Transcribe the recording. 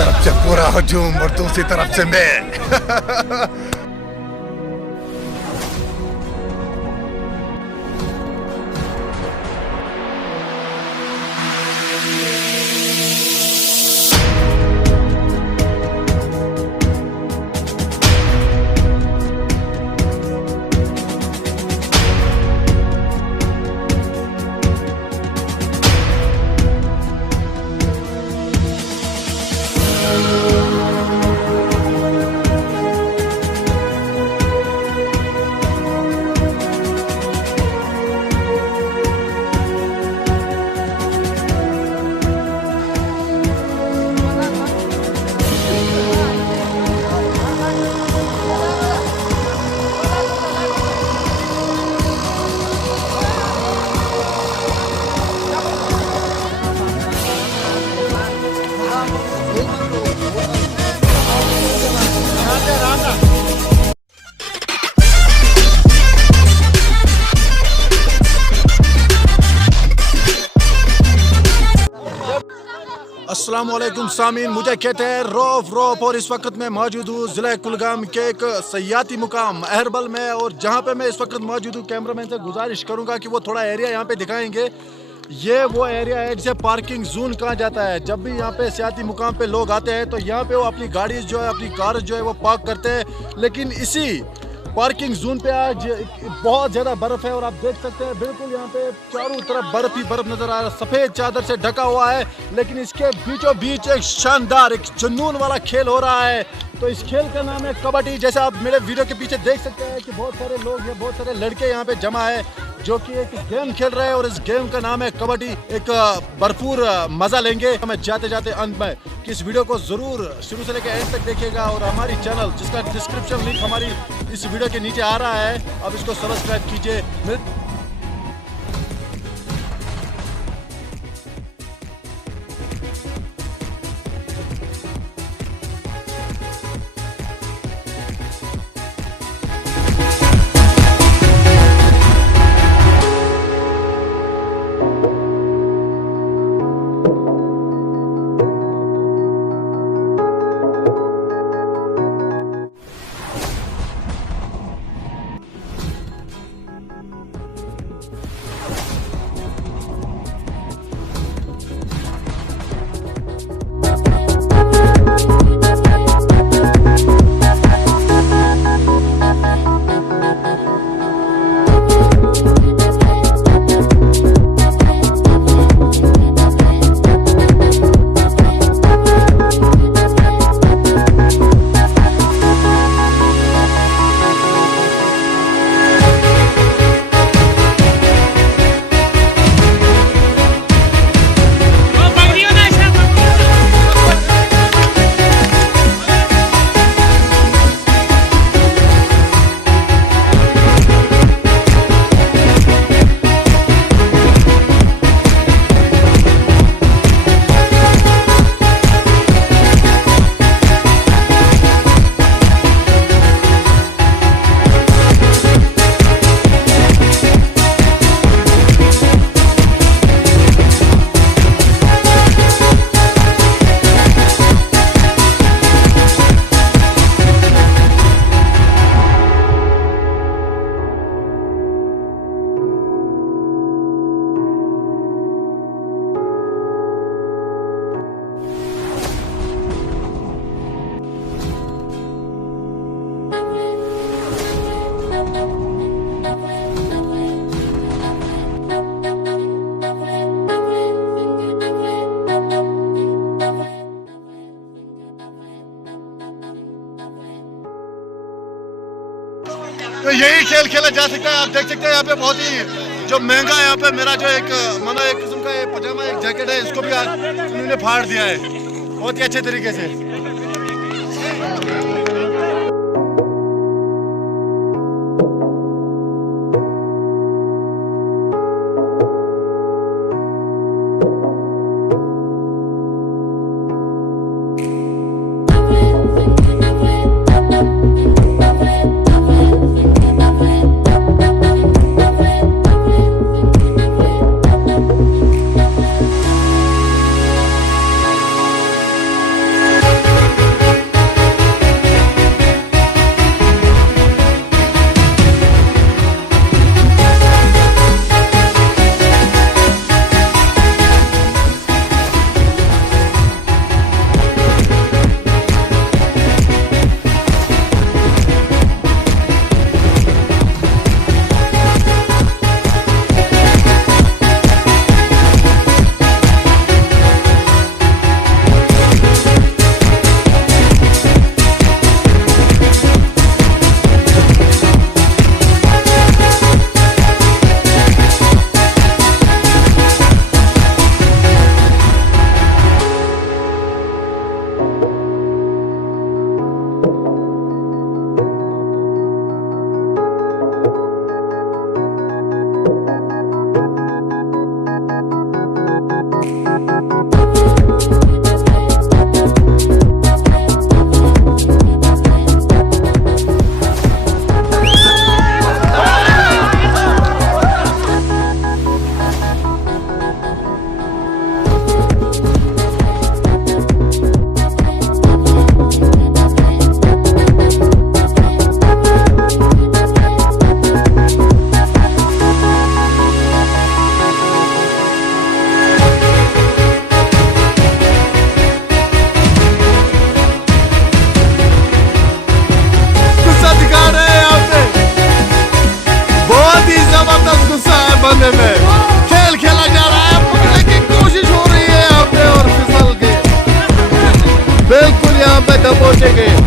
तरफ से पूरा हजूम और दूसरी तरफ से मैं। अस्सलामुअलैकुम सामीन, मुझे कहते हैं रौफ और इस वक्त मैं मौजूद हूँ ज़िला कुलगाम के एक सयाती मुकाम अहरबल में। और जहाँ पे मैं इस वक्त मौजूद हूँ, कैमरामैन से गुजारिश करूँगा कि वो थोड़ा एरिया यहाँ पे दिखाएंगे। ये वो एरिया है जिसे पार्किंग जोन कहा जाता है। जब भी यहाँ पे सयाती मुकाम पे लोग आते हैं तो यहाँ पे वो अपनी गाड़ी जो है, अपनी कार जो है वो पार्क करते हैं। लेकिन इसी पार्किंग जोन पे आज बहुत ज़्यादा बर्फ़ है और आप देख सकते हैं बिल्कुल यहाँ पे चारों तरफ बर्फ़ ही बर्फ़ नज़र आ रहा है, सफ़ेद चादर से ढका हुआ है। लेकिन इसके बीचों बीच एक शानदार, एक जुनून वाला खेल हो रहा है। तो इस खेल का नाम है कबड्डी। जैसे आप मेरे वीडियो के पीछे देख सकते हैं कि बहुत सारे लोग हैं, बहुत सारे लड़के यहाँ पे जमा है जो कि एक गेम खेल रहे हैं और इस गेम का नाम है कबड्डी। एक भरपूर मज़ा लेंगे। हमें जाते जाते अंत में कि इस वीडियो को ज़रूर शुरू से लेकर एंड तक देखिएगा और हमारी चैनल जिसका डिस्क्रिप्शन लिंक हमारी इस वीडियो के नीचे आ रहा है, अब इसको सब्सक्राइब कीजिए। तो यही खेल खेला जा सकता है। आप देख सकते हैं यहाँ पे बहुत ही जो महंगा है, यहाँ पे मेरा जो एक माना एक किस्म का पजामा, एक जैकेट है, इसको भी आज उन्होंने फाड़ दिया है बहुत ही अच्छे तरीके से। जीते गए।